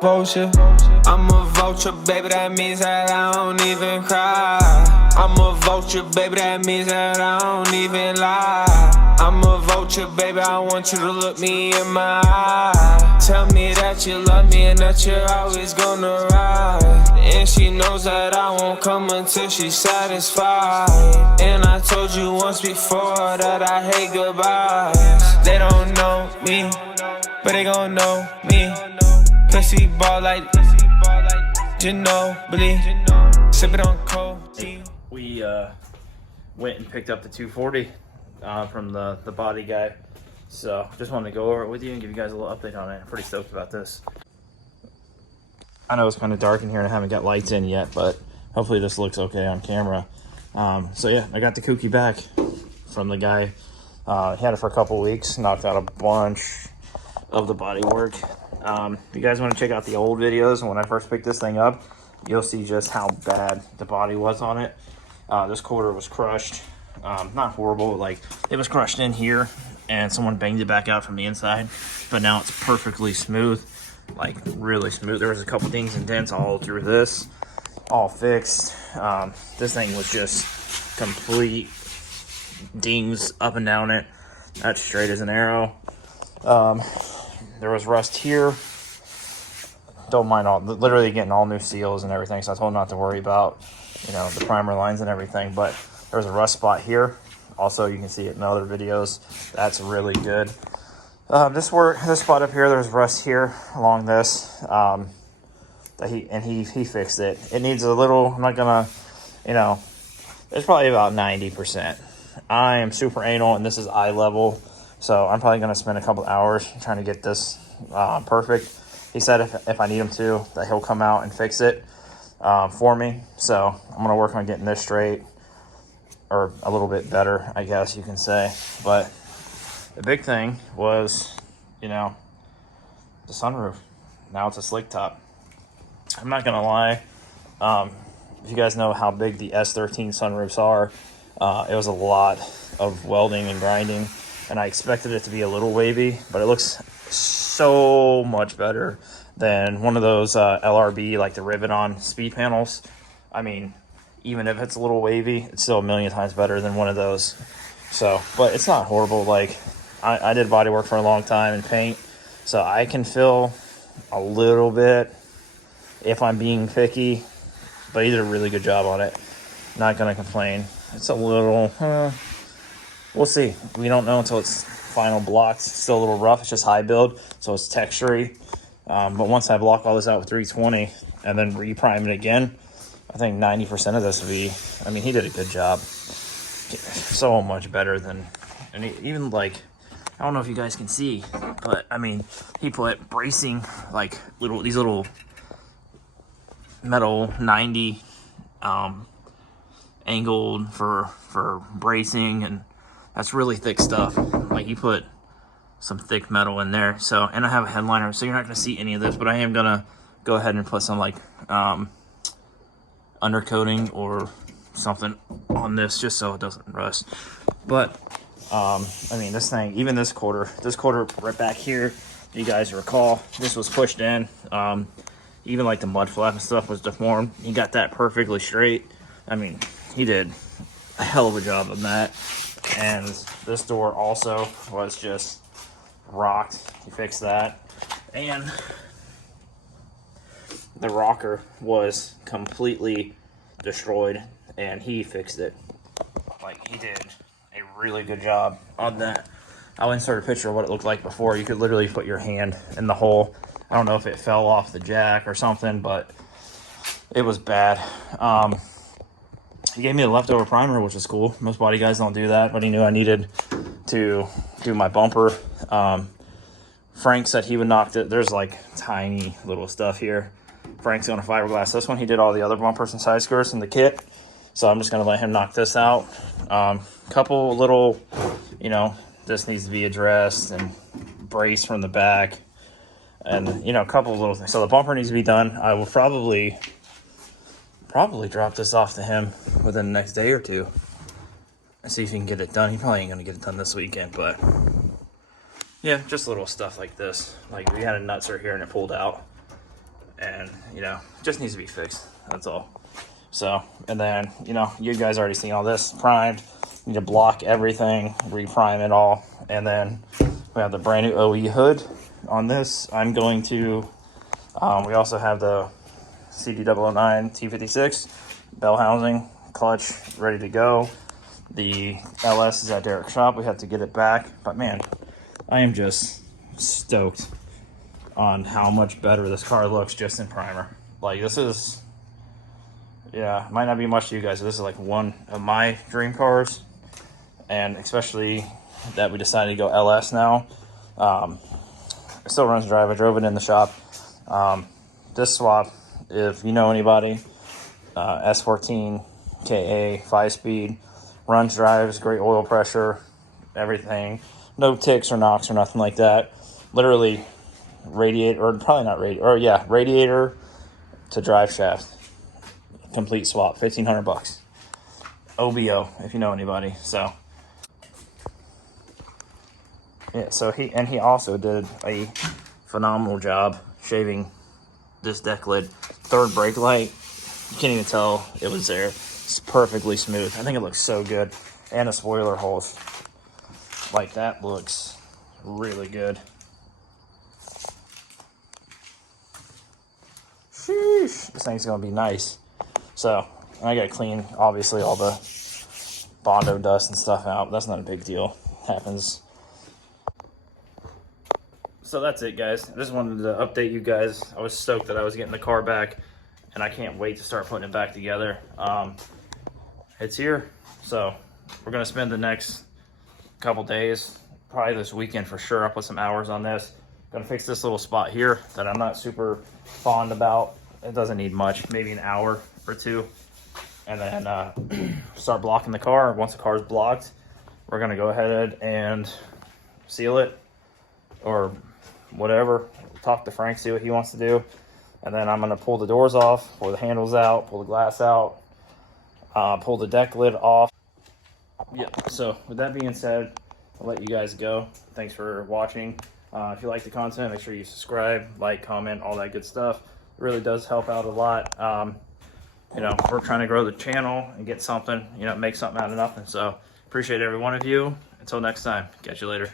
Vulture, I'm a vulture, baby, that means that I don't even cry. I'm a vulture, baby, that means that I don't even lie. I'm a vulture, baby, I want you to look me in my eye. Tell me that you love me and that you're always gonna ride. And she knows that I won't come until she's satisfied. And I told you once before that I hate goodbyes. They don't know me, but they gon' know me. Pussy ball like Ginobili, sippin' on codeine. We went and picked up the 240 from the body guy. So just wanted to go over it with you and give you guys a little update on it. I'm pretty stoked about this. I know it's kind of dark in here and I haven't got lights in yet, but hopefully this looks okay on camera. So yeah, I got the Kouki back from the guy. He had it for a couple weeks, knocked out a bunch of the bodywork. If you guys want to check out the old videos when I first picked this thing up, you'll see just how bad the body was on it. This quarter was crushed. Not horrible, like it was crushed in here and someone banged it back out from the inside, but now it's perfectly smooth, like really smooth. There was a couple dings and dents all through this, all fixed. This thing was just complete dings up and down it. That's straight as an arrow. There was rust here. Don't mind literally getting all new seals and everything, so I told him not to worry about, you know, the primer lines and everything, but there was a rust spot here. Also, you can see it in other videos. That's really good. This spot up here, there's rust here along this. That he fixed it. It needs a little, I'm not gonna, you know, it's probably about 90%. I am super anal and this is eye level. So I'm probably going to spend a couple hours trying to get this perfect. He said if I need him to, that he'll come out and fix it for me. So I'm going to work on getting this straight, or a little bit better, I guess you can say. But the big thing was, you know, the sunroof. Now it's a slick top. I'm not going to lie. If you guys know how big the S13 sunroofs are, it was a lot of welding and grinding. And I expected it to be a little wavy, but it looks so much better than one of those LRB, like the rivet-on speed panels. I mean, even if it's a little wavy, it's still a million times better than one of those. So, but it's not horrible. Like, I did body work for a long time and paint, so I can feel a little bit if I'm being picky, but he did a really good job on it. Not going to complain. It's a little... we'll see. We don't know until it's final blocked. It's still a little rough. It's just high build, so it's textury. But once I block all this out with 320 and then reprime it again, I think 90% of this will be, I mean, he did a good job. So much better than, and even like, I don't know if you guys can see, but I mean, he put bracing, like these little metal 90 angled for bracing, and that's really thick stuff. Like, he put some thick metal in there. So, and I have a headliner, so you're not going to see any of this, but I am going to go ahead and put some like undercoating or something on this just so it doesn't rust. But I mean, this thing, even this quarter right back here, you guys recall, this was pushed in. Even like the mud flap and stuff was deformed. He got that perfectly straight. I mean, he did a hell of a job on that. And this door also was just rocked. He fixed that. And the rocker was completely destroyed, and he fixed it. Like, he did a really good job on that. I'll insert a picture of what it looked like before. You could literally put your hand in the hole. I don't know if it fell off the jack or something, but it was bad. He gave me a leftover primer, which is cool. Most body guys don't do that, but he knew I needed to do my bumper. Frank said he would knock it. There's like tiny little stuff here. Frank's on a fiberglass. This one, he did all the other bumpers and side skirts in the kit. So I'm just going to let him knock this out. Couple little, you know, this needs to be addressed and brace from the back. And, you know, a couple of little things. So the bumper needs to be done. I will probably drop this off to him within the next day or two and see if he can get it done. He probably ain't going to get it done this weekend, but yeah, just little stuff like this. Like, we had a nutser here and it pulled out. and you know, just needs to be fixed. That's all. So, and then, you know, you guys already seen all this primed. Need to block everything, reprime it all, and then we have the brand new OE hood on this. I'm going to. We also have the CD009 T56 bell housing, clutch ready to go. The LS is at Derek's shop. We have to get it back, but man, I am just stoked on how much better this car looks just in primer. Like, this is, yeah, might not be much to you guys, but this is like one of my dream cars, and especially that we decided to go LS now. It still runs drive. I drove it in the shop. This swap, if you know anybody, S14 KA 5-speed, runs drives, great oil pressure, everything, no ticks or knocks or nothing like that. Literally radiator, or probably not radiator, or yeah, radiator to drive shaft, complete swap, $1,500 OBO, if you know anybody. So yeah, so he also did a phenomenal job shaving this deck lid. Third brake light, you can't even tell it was there. It's perfectly smooth. I think it looks so good. And the spoiler holes, like, that looks really good. Sheesh, this thing's gonna be nice. So I gotta clean, obviously, all the Bondo dust and stuff out, but that's not a big deal. Happens. So that's it, guys. I just wanted to update you guys. I was stoked that I was getting the car back, and I can't wait to start putting it back together. It's here, so we're gonna spend the next couple days, probably this weekend for sure. I'll put some hours on this. Gonna fix this little spot here that I'm not super fond about. It doesn't need much, maybe an hour or two, and then start blocking the car. Once the car's blocked, we're gonna go ahead and seal it, or whatever. Talk to Frank, see what he wants to do, and then I'm gonna pull the doors off, pull the handles out, pull the glass out, pull the deck lid off. Yeah, so with that being said, I'll let you guys go. Thanks for watching. If you like the content, make sure you subscribe, like, comment, all that good stuff. It really does help out a lot. You know, we're trying to grow the channel and get something, you know, make something out of nothing. So appreciate every one of you. Until next time, catch you later.